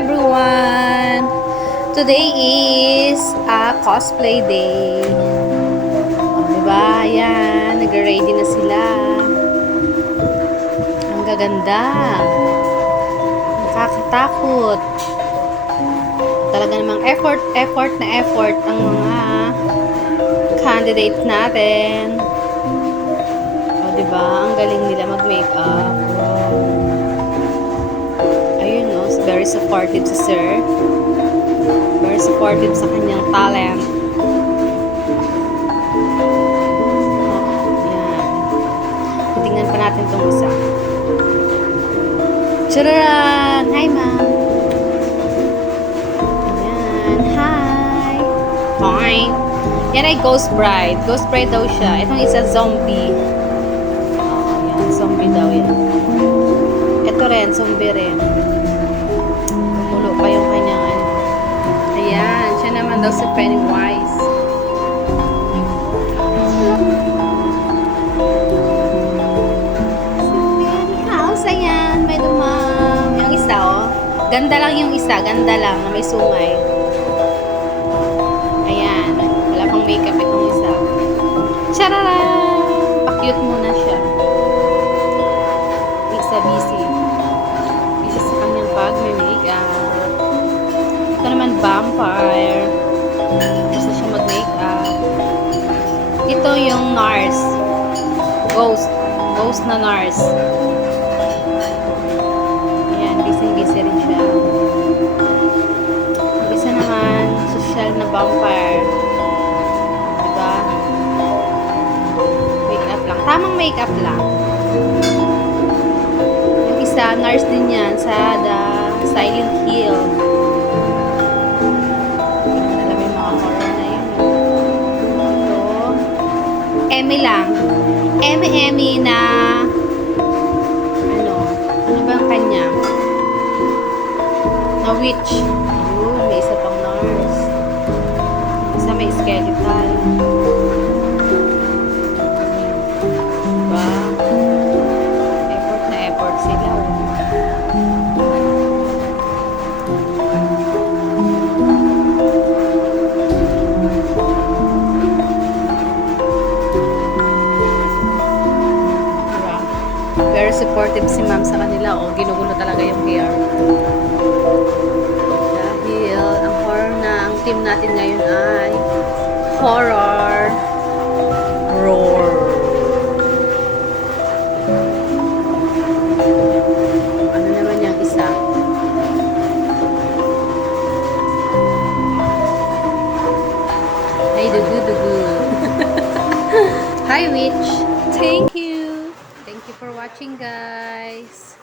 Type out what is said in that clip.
everyone! Today is a cosplay day. Diba? Ayan, nag-ready na sila. Ang gaganda. Nakakatakot. Talaga namang effort na effort ang mga candidate natin. O, diba? Ang galing nila mag-makeup. Ayun, no? Very supportive si Sir. Very supportive sa kanyang talent. Yan. Tingnan pa natin itong isa. Tcharan! Hi, ma'am! Ayan. Hi! Hi! Yan ay Ghost Bride. Ghost Bride daw siya. Itong isa zombie. Yan. Zombie daw yan. Ito rin. Zombie rin. Kumulo pa yung kanyang ano. Ayan. Siya naman daw si Pennywise. House, ayan. May dumam. Yung isa, oh. Ganda lang yung isa. Ganda lang. Na may sungay. Ayan. Wala pang makeup itong isa. Tcharan! Pa-cute muna siya. Isa busy. Busy sa kanyang pag may makeup. Ito naman vampire. Gusto siya mag-makeup. Ito yung nurse. Ghost. Ghost na nurse. Ayan, busy rin siya. Isa naman, social na vampire. Diba? Makeup lang. Tamang makeup lang. Yung isa, nurse din yan sa The Silent Hill. Alam mo yung mga horror na yun. Ito. Emmy lang. Emmy na ano ba ang kanya? Na witch. Ayun, may isa pang nurse. Isa may skeletal. Diba? Effort na effort sila. Very supportive si ma'am sa kanila. O, ginugulo talaga yung PR. Dahil ang horror na ang team natin ngayon ay horror roar. Ano naman yung isa? Ay, dugu-dugu. Hi, witch. Thank you. Thank you for watching, guys.